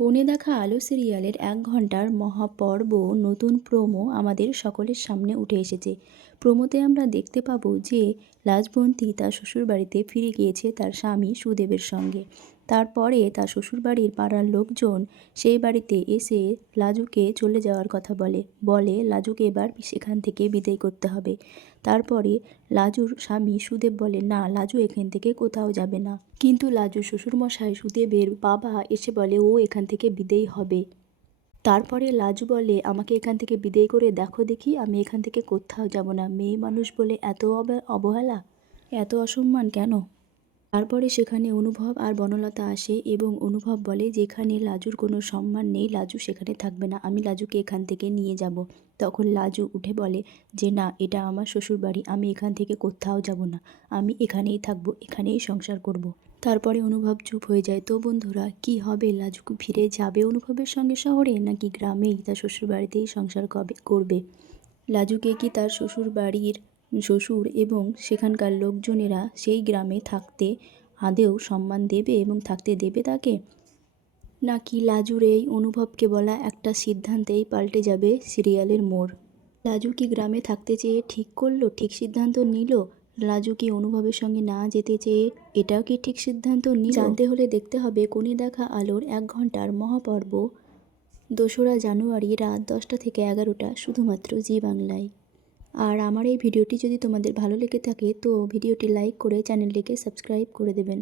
কোণে দেখা আলো সিরিয়ালের ১ ঘণ্টার মহাপর্ব নতুন প্রোমো আমাদের সকলের সামনে উঠে এসেছে। প্রোমোতে আমরা দেখতে পাবো যে লাজবন্তী তার শ্বশুরবাড়িতে ফিরে গিয়েছে তার স্বামী সুদেবের সঙ্গে। তারপরে তার শ্বশুরবাড়ির পাড়ার লোকজন সেই বাড়িতে এসে লাজুকে চলে যাওয়ার কথা বলে লাজুকে এবার সেখান থেকে বিদায় করতে হবে। তারপরে লাজুর স্বামী সুদেব বলে, না, লাজু এখান থেকে কোথাও যাবে না। কিন্তু লাজুর শ্বশুরমশাই সুদেবের বাবা এসে বলে ও এখান থেকে বিদেয় হবে। তারপরে লাজু বলে, আমাকে এখান থেকে বিদেয় করে দেখো দেখি, আমি এখান থেকে কোথাও যাব না। মেয়ে মানুষ বলে এত অবহেলা, এত অসম্মান কেন? তারপরে সেখানে অনুভব আর বনলতা আসে এবং অনুভব বলে, যেখানে লাজুর কোনো সম্মান নেই, লাজু সেখানে থাকবে না, আমি লাজুকে এখান থেকে নিয়ে যাব। তখন লাজু উঠে বলে যে, না, এটা আমার শ্বশুরবাড়ি, আমি এখান থেকে কোথাও যাব না, আমি এখানেই থাকবো, এখানেই সংসার করব। তারপরে অনুভব চুপ হয়ে যায়। তো বন্ধুরা, কি হবে? লাজু ফিরে যাবে অনুভবের সঙ্গে শহরে, নাকি গ্রামেই তার শ্বশুরবাড়িতেই সংসার করবে? লাজুকে কি তার শ্বশুরবাড়ির শ্বশুর এবং সেখানকার লোকজনেরা সেই গ্রামে থাকতে আদৌ সম্মান দেবে এবং থাকতে দেবে তাকে? নাকি লাজুর এই অনুভবকে বলা একটা সিদ্ধান্তেই পাল্টে যাবে সিরিয়ালের মোড়? লাজু কি গ্রামে থাকতে চেয়ে ঠিক করলো, ঠিক সিদ্ধান্ত নিল? লাজু কি অনুভবের সঙ্গে না যেতে চেয়ে এটাও কি ঠিক সিদ্ধান্ত নিল? জানতে হলে দেখতে হবে কোণে দেখা আলোর ১ ঘণ্টার মহাপর্ব ২রা জানুয়ারি রাত ১০টা থেকে ১১টা, শুধুমাত্র জি বাংলায়। আর আমার এই ভিডিওটি যদি তোমাদের ভালো লেগে থাকে তো ভিডিওটি লাইক করে চ্যানেলটিকে সাবস্ক্রাইব করে দেবেন।